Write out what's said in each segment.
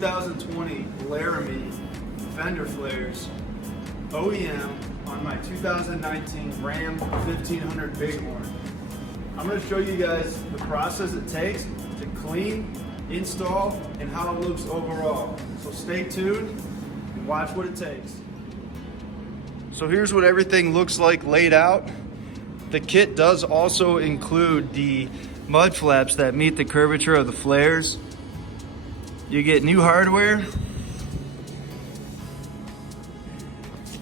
2020 Laramie fender flares OEM on my 2019 Ram 1500 Bighorn. I'm going to show you guys the process it takes to clean, install, and how it looks overall. So stay tuned and watch what it takes. So here's what everything looks like laid out. The kit does also include the mud flaps that meet the curvature of the flares. You get new hardware,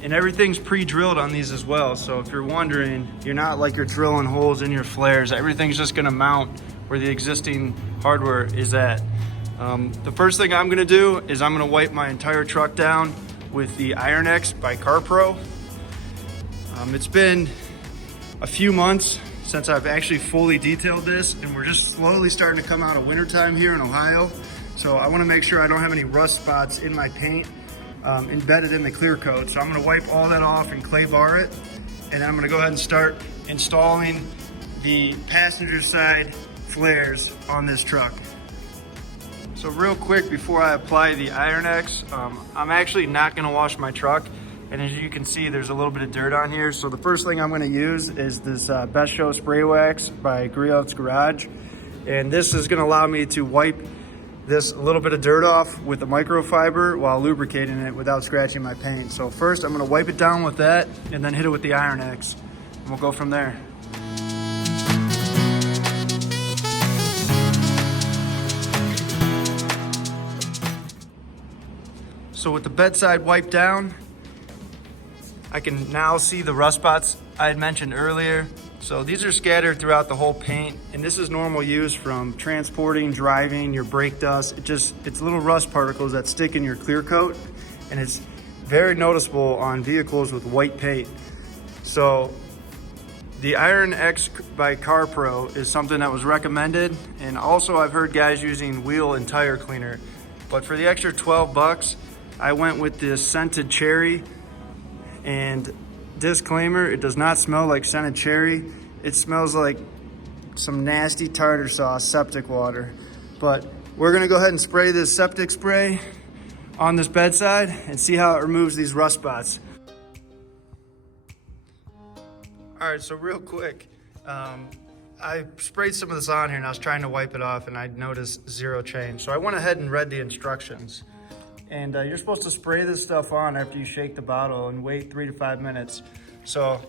and everything's pre-drilled on these as well. So if you're wondering, you're not like you're drilling holes in your flares. Everything's just gonna mount where the existing hardware is at. The first thing I'm gonna do is I'm gonna wipe my entire truck down with the IronX by CarPro. It's been a few months since I've actually fully detailed this, and we're just slowly starting to come out of wintertime here in Ohio. So I wanna make sure I don't have any rust spots in my paint embedded in the clear coat. So I'm gonna wipe all that off and clay bar it, and then I'm gonna go ahead and start installing the passenger side flares on this truck. So real quick before I apply the IronX, I'm actually not gonna wash my truck. And as you can see, there's a little bit of dirt on here. So the first thing I'm gonna use is this Best Show Spray Wax by Griot's Garage. And this is gonna allow me to wipe this little bit of dirt off with the microfiber while lubricating it without scratching my paint. So first I'm gonna wipe it down with that and then hit it with the IronX. And we'll go from there. So with the bedside wiped down, I can now see the rust spots I had mentioned earlier. So these are scattered throughout the whole paint, and this is normal use from transporting, driving, your brake dust. It's little rust particles that stick in your clear coat, and it's very noticeable on vehicles with white paint. So the IronX by CarPro is something that was recommended, and also I've heard guys using wheel and tire cleaner. But for the extra 12 bucks, I went with this scented cherry. And disclaimer, it does not smell like scented cherry. It smells like some nasty tartar sauce, septic water. But we're gonna go ahead and spray this septic spray on this bedside and see how it removes these rust spots. All right, so real quick, I sprayed some of this on here and I was trying to wipe it off and I noticed zero change. So I went ahead and read the instructions. And you're supposed to spray this stuff on after you shake the bottle and wait 3 to 5 minutes. So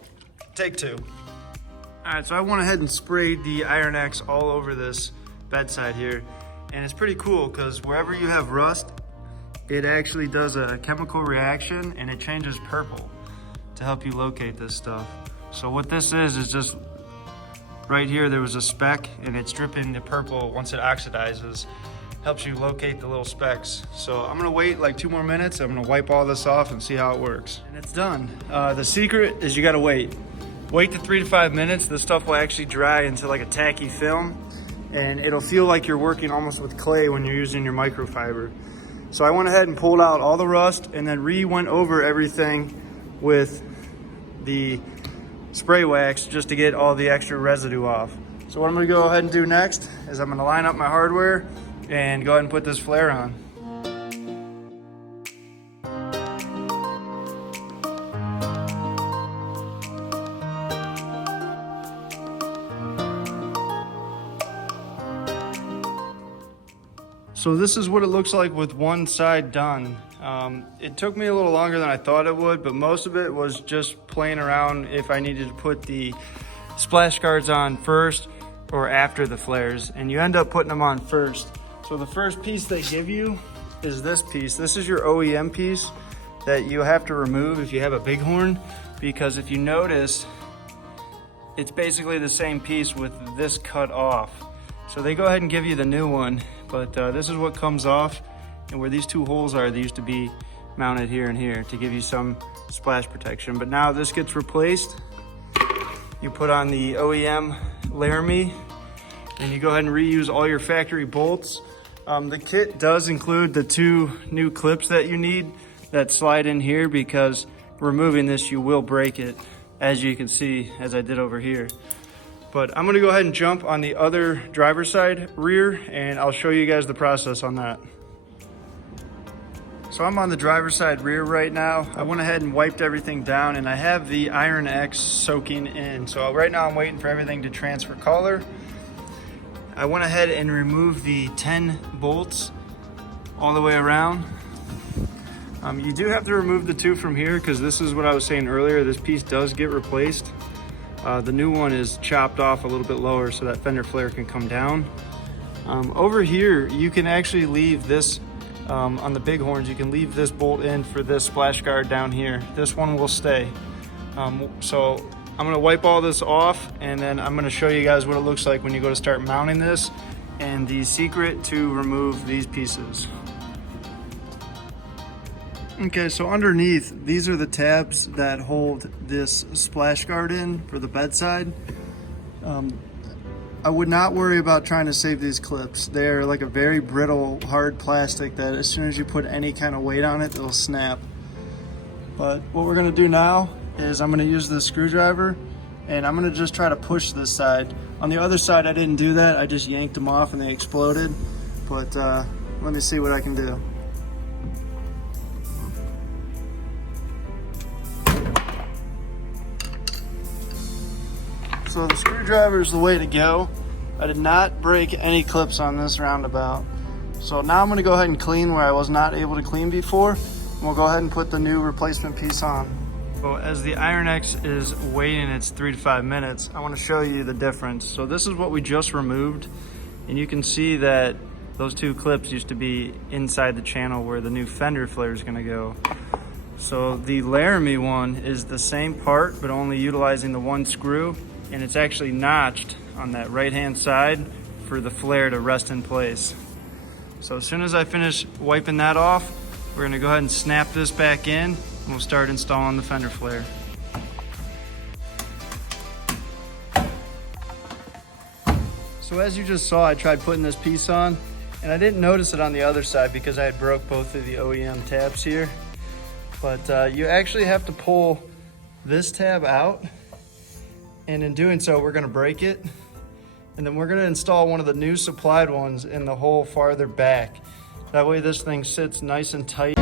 take two. All right, so I went ahead and sprayed the IronX all over this bedside here. And it's pretty cool because wherever you have rust, it actually does a chemical reaction and it changes purple to help you locate this stuff. So what this is just right here, there was a speck and it's dripping the purple once it oxidizes. Helps you locate the little specks. So I'm gonna wait like 2 more minutes. I'm gonna wipe all this off and see how it works. And it's done. The secret is you gotta wait. Wait to 3 to 5 minutes. This stuff will actually dry into like a tacky film, and it'll feel like you're working almost with clay when you're using your microfiber. So I went ahead and pulled out all the rust and then went over everything with the spray wax just to get all the extra residue off. So what I'm gonna go ahead and do next is I'm gonna line up my hardware and go ahead and put this flare on. So this is what it looks like with one side done. It took me a little longer than I thought it would, but most of it was just playing around if I needed to put the splash guards on first or after the flares, and you end up putting them on first. So the first piece they give you is this piece. This is your OEM piece that you have to remove if you have a Bighorn, because if you notice, it's basically the same piece with this cut off. So they go ahead and give you the new one, but this is what comes off, and where these 2 holes are, they used to be mounted here and here to give you some splash protection. But now this gets replaced. You put on the OEM Laramie, and you go ahead and reuse all your factory bolts. The kit does include the 2 new clips that you need that slide in here, because removing this, you will break it, as you can see, as I did over here. But I'm gonna go ahead and jump on the other driver's side rear, and I'll show you guys the process on that. So I'm on the driver's side rear right now. I went ahead and wiped everything down, and I have the Iron X soaking in. So right now I'm waiting for everything to transfer color. I went ahead and removed the 10 bolts all the way around. You do have to remove the 2 from here because this is what I was saying earlier. This piece does get replaced. The new one is chopped off a little bit lower so that fender flare can come down. Over here, you can actually leave this on the Bighorns. You can leave this bolt in for this splash guard down here. This one will stay. So I'm gonna wipe all this off, and then I'm gonna show you guys what it looks like when you go to start mounting this and the secret to remove these pieces. Okay, so underneath, these are the tabs that hold this splash guard in for the bedside. I would not worry about trying to save these clips. They're like a very brittle, hard plastic that as soon as you put any kind of weight on it, it'll snap. But what we're gonna do now is I'm gonna use this screwdriver, and I'm gonna just try to push this side. On the other side, I didn't do that. I just yanked them off and they exploded. But let me see what I can do. So the screwdriver is the way to go. I did not break any clips on this roundabout. So now I'm gonna go ahead and clean where I was not able to clean before. And we'll go ahead and put the new replacement piece on. So as the Iron X is waiting its 3 to 5 minutes, I wanna show you the difference. So this is what we just removed. And you can see that those 2 clips used to be inside the channel where the new fender flare is gonna go. So the Laramie one is the same part, but only utilizing the 1 screw. And it's actually notched on that right hand side for the flare to rest in place. So as soon as I finish wiping that off, we're gonna go ahead and snap this back in, and we'll start installing the fender flare. So as you just saw, I tried putting this piece on, and I didn't notice it on the other side because I had broke both of the OEM tabs here. But you actually have to pull this tab out. And in doing so, we're gonna break it. And then we're gonna install one of the new supplied ones in the hole farther back. That way this thing sits nice and tight.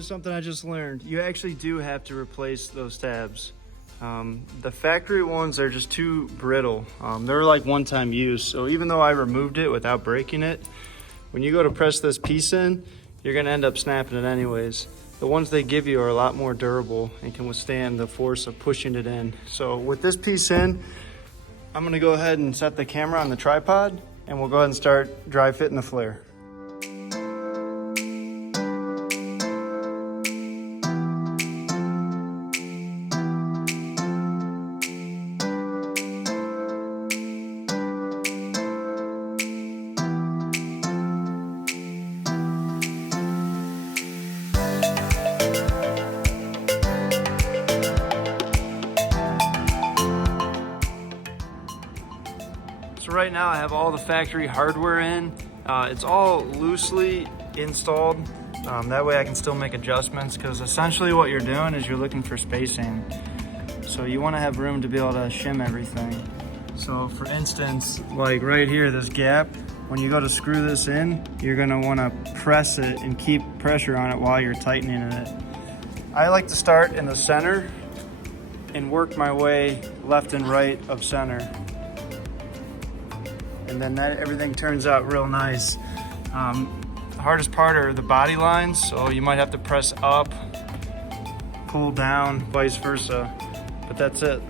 Something I just learned. You actually do have to replace those tabs. The factory ones are just too brittle. They're like one-time use. So even though I removed it without breaking it, when you go to press this piece in, you're gonna end up snapping it anyways. The ones they give you are a lot more durable and can withstand the force of pushing it in. So with this piece in, I'm gonna go ahead and set the camera on the tripod, and we'll go ahead and start dry fitting the flare. So right now I have all the factory hardware in. It's all loosely installed. That way I can still make adjustments, because essentially what you're doing is you're looking for spacing. So you want to have room to be able to shim everything. So for instance, like right here, this gap, when you go to screw this in, you're going to want to press it and keep pressure on it while you're tightening it. I like to start in the center and work my way left and right of center. And then everything turns out real nice. The hardest part are the body lines, so you might have to press up, pull down, vice versa, but that's it.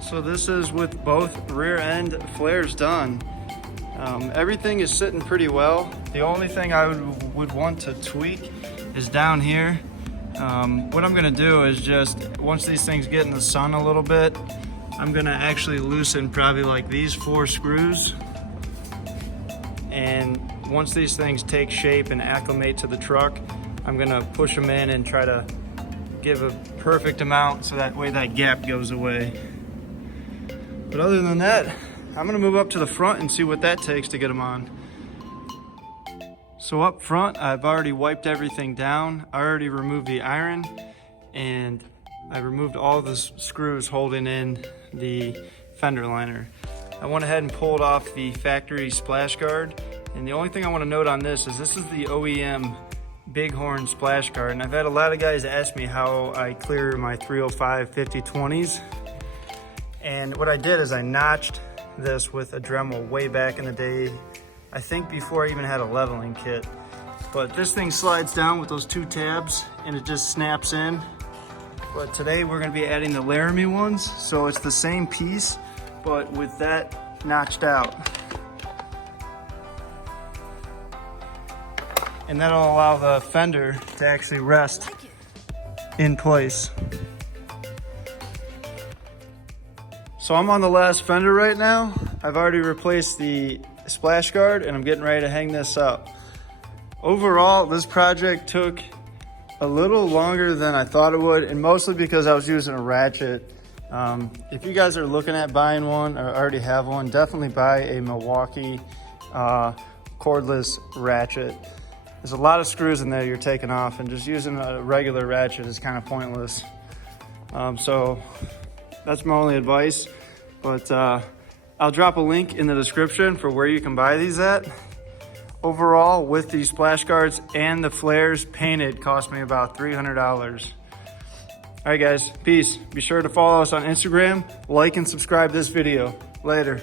So this is with both rear end flares done. Everything is sitting pretty well. The only thing I would want to tweak is down here. What I'm gonna do is just, once these things get in the sun a little bit, I'm gonna actually loosen probably like these 4 screws. And once these things take shape and acclimate to the truck, I'm gonna push them in and try to give a perfect amount so that way that gap goes away. But other than that, I'm gonna move up to the front and see what that takes to get them on. So up front, I've already wiped everything down. I already removed the iron, and I removed all the screws holding in the fender liner. I went ahead and pulled off the factory splash guard, and the only thing I want to note on this is the OEM Bighorn splash guard, and I've had a lot of guys ask me how I clear my 305 50/20s, and what I did is I notched this with a Dremel way back in the day, I think before I even had a leveling kit. But this thing slides down with those 2 tabs and it just snaps in. But today we're gonna be adding the Laramie ones, so it's the same piece, but with that notched out. And that'll allow the fender to actually rest in place. So I'm on the last fender right now. I've already replaced the splash guard and I'm getting ready to hang this up. Overall, this project took a little longer than I thought it would, and mostly because I was using a ratchet. If you guys are looking at buying one or already have one, definitely buy a Milwaukee cordless ratchet. There's a lot of screws in there you're taking off, and just using a regular ratchet is kind of pointless. So that's my only advice, but I'll drop a link in the description for where you can buy these at. Overall, with these splash guards and the flares painted, cost me about $300. All right guys, peace. Be sure to follow us on Instagram, like and subscribe this video. Later.